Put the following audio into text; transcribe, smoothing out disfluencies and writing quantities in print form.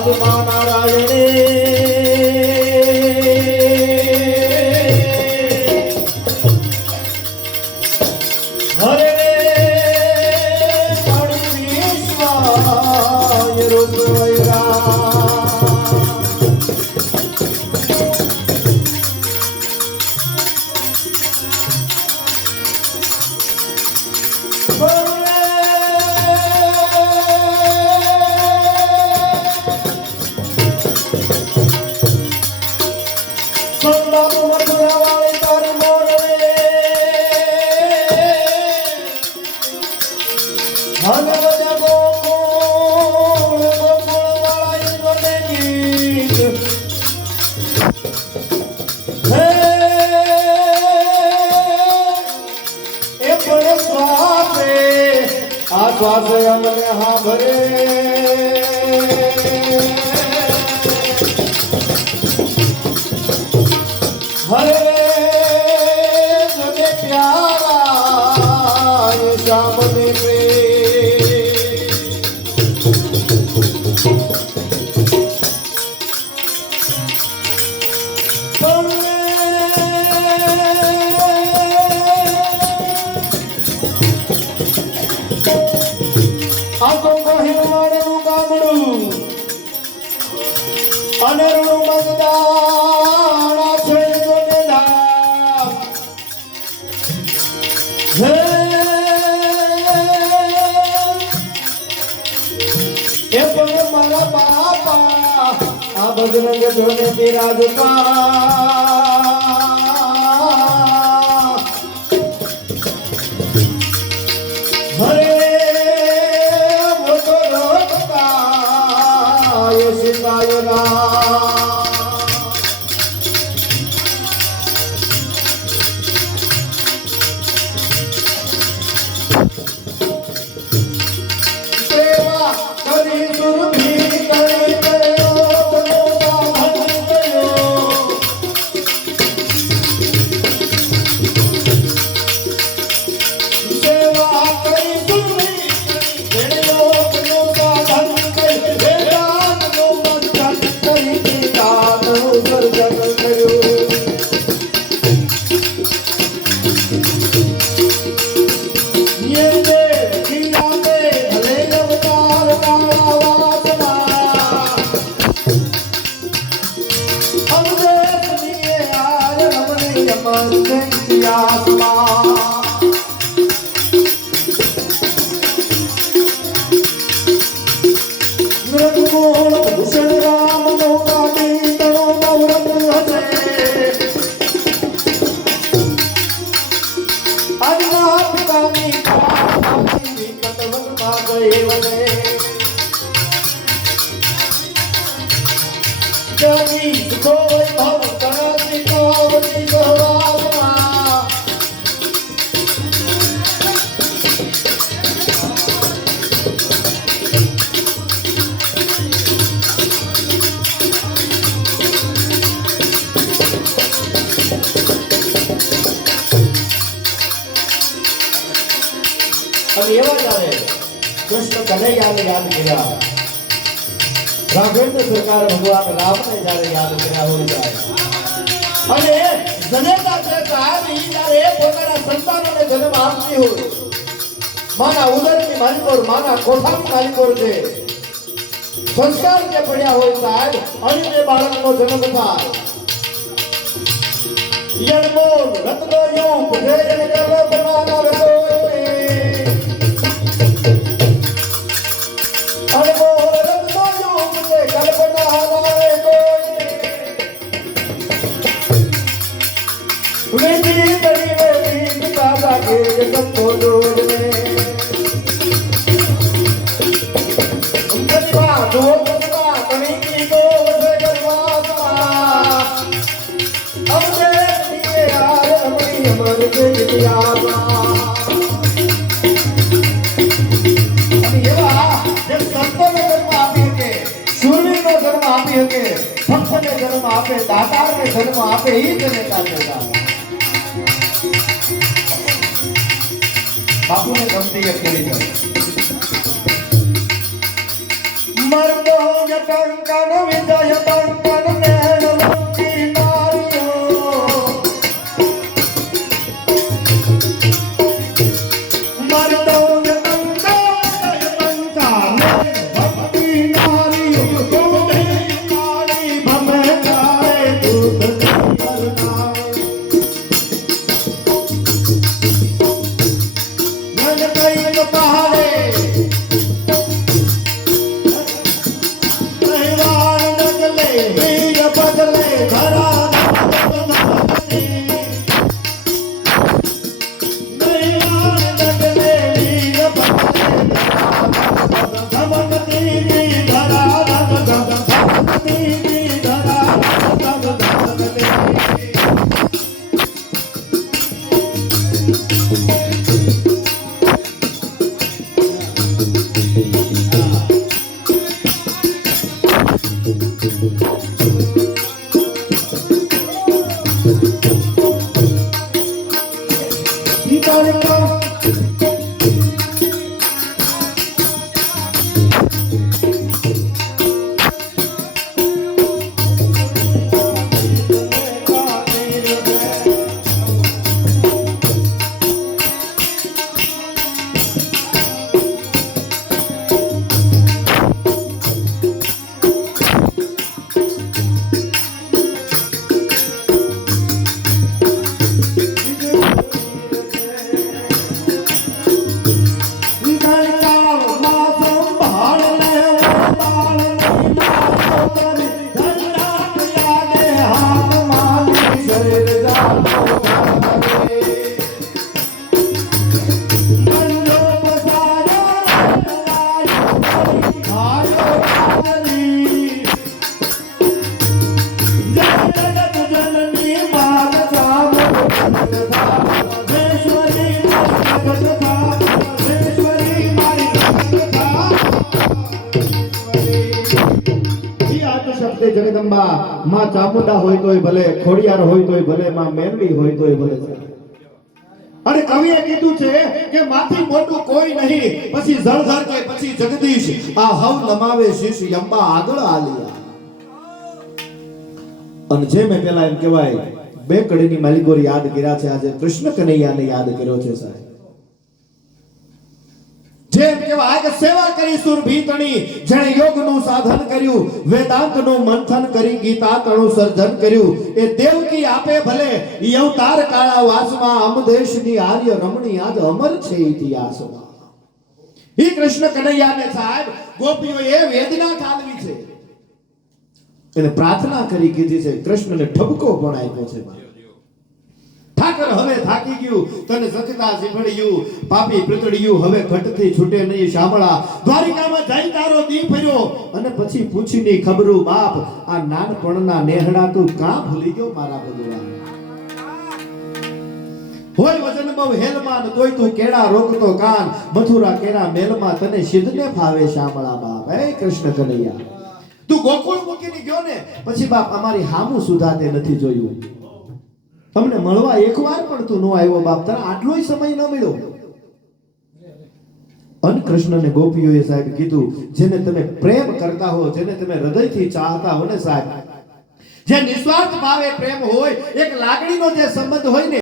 આત્મા નારાયણે હરે પાણી વિશ્વાય રૂપ श्वास अमने हाँ भरे हरे जगे प्यारा ये सामने पे આતો કહિરવાડનું ગામડું અનરનું મતદાણા છે જોને ધામ એ પણ મારા બાપા આ બજરંગ જોને બિરાજતા कृष्ण कन्हैया ने याद किया राघवेंद्र सरकार भगवान राम ने जारे याद किया हो जाए अने जनेता से साहब ई जारे પોતાના સંતાનોને જન્મ આપતી હોય માના ઉદરની માલિકોર માના કોઠાની માલિકોર છે સંસ્કાર જે પડ્યા હોય સાહેબ અણીને બાળકનો જન્મ થાય યણમો રત્નો યુગ જેને કરે બનાના રતો जन्म आपे दातार ने जन्म आपे ही जनेता देता बापू ने गमती अकेली कर મર્દો જટંકન વિજય ટંકન નેણવંતી નારીઓ મર્દો જટંકન વિજય ટંકન નેણવંતી નારીઓ ગોદે નારી ભમે જાય દૂધ કરનારી નન કઈ પહાડે વીર બદલે ધરા જગદંબા માં ચામુંડા હોય તોય ભલે ખોડિયાર હોય તોય ભલે માં મેરવી હોય તોય ભલે અને કવિએ કીધું છે કે માથી મોટું કોઈ નહીં પછી જળધર કે પછી જગદીશ આ હવ નમાવે શીશ અંબા આગળ આલિયા અને જે મેં પેલા એમ કહેવાય બે કડીની માલિકો યાદ કર્યા છે આજે કૃષ્ણ કનૈયાને યાદ કર્યો છે સાહેબ જેમ કહેવાય કે સેવા કરી સુરભીતણી જેણે યોગનું સાધન કર્યું વેદાંતનું મંથન કરી ગીતાતનું સર્જન કર્યું એ દેવકી આપે ભલે ઈ અવતાર કાળા વાસમાં અમદેશની આર્ય રમણી આજ અમર છે ઇતિહાસમાં ઈ કૃષ્ણ કનૈયાને સાહેબ ગોપીઓએ વેદના ઠાલવી છે એને પ્રાર્થના કરી કીધી છે કૃષ્ણને ઠપકો પણ આપ્યો છે ઠાકર હવે થાકી ગયું તને સખતા શીખડ્યું પાપી પૃતડ્યું હવે ઘટથી છૂટે નહીં શામળા દ્વારિકામાં જઈ તારો દી ફર્યો અને પછી પૂછીની ખબરું બાપ આ નાનપણના નેહડા તું કાં ભૂલી ગયો મારા ભગવાન હોય વજન બહુ હેલમાં તોય તું કેડા રોકતો કાન મથુરા કેરા મેલમાં તને સિદ્ધને ફાવે શામળા બાપ હે કૃષ્ણ કનૈયા તું ગોકુળ મૂકીને ગયો ને પછી બાપ અમારી હામું સુધા તે નથી જોયું તમને મળવા એકવાર પણ તું નો આવ્યો બાપ તારા આટલોય સમય ન મળ્યો અન કૃષ્ણને ગોપીઓએ સાહેબ કીધું જેને તમે પ્રેમ કરતા હો જેને તમે હૃદયથી ચાહતા હો ને સાહેબ જે નિસ્વાર્થ ભાવે પ્રેમ હોય એક લાગણીનો જે સંબંધ હોય ને